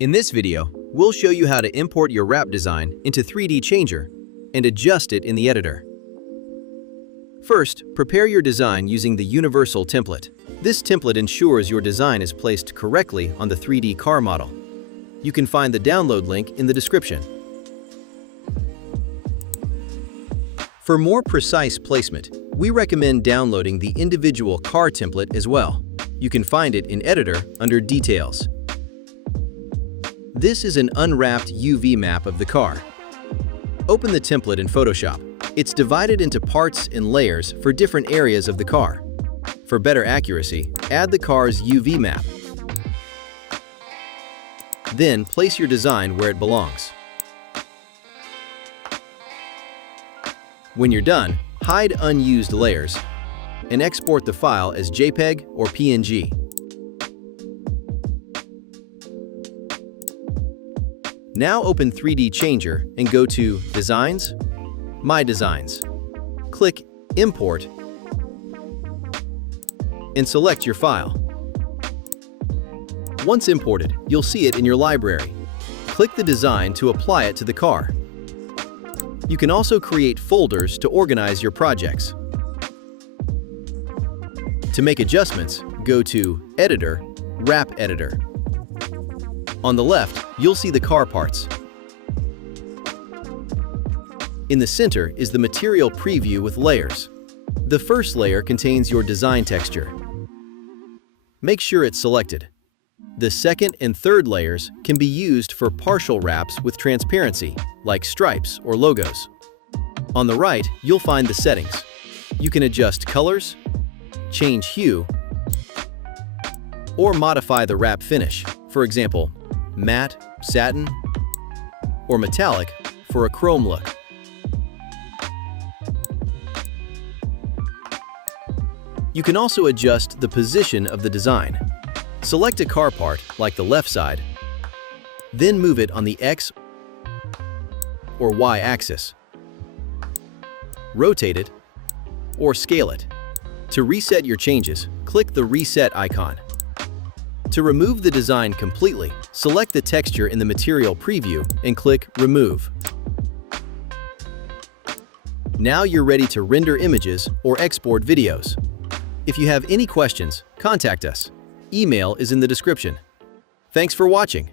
In this video, we'll show you how to import your wrap design into 3D Changer and adjust it in the editor. First, prepare your design using the Universal Template. This template ensures your design is placed correctly on the 3D car model. You can find the download link in the description. For more precise placement, we recommend downloading the individual car template as well. You can find it in Editor under Details. This is an unwrapped UV map of the car. Open the template in Photoshop. It's divided into parts and layers for different areas of the car. For better accuracy, add the car's UV map. Then place your design where it belongs. When you're done, hide unused layers and export the file as JPEG or PNG. Now open 3D Changer and go to Designs, My Designs. Click Import and select your file. Once imported, you'll see it in your library. Click the design to apply it to the car. You can also create folders to organize your projects. To make adjustments, go to Editor, Wrap Editor. On the left, you'll see the car parts. In the center is the material preview with layers. The first layer contains your design texture. Make sure it's selected. The second and third layers can be used for partial wraps with transparency, like stripes or logos. On the right, you'll find the settings. You can adjust colors, change hue, or modify the wrap finish. For example, matte, satin, or metallic for a chrome look. You can also adjust the position of the design. Select a car part, like the left side, then move it on the X or Y axis. Rotate it or scale it. To reset your changes, click the Reset icon. To remove the design completely, select the texture in the material preview and click Remove. Now you're ready to render images or export videos. If you have any questions, contact us. Email is in the description. Thanks for watching.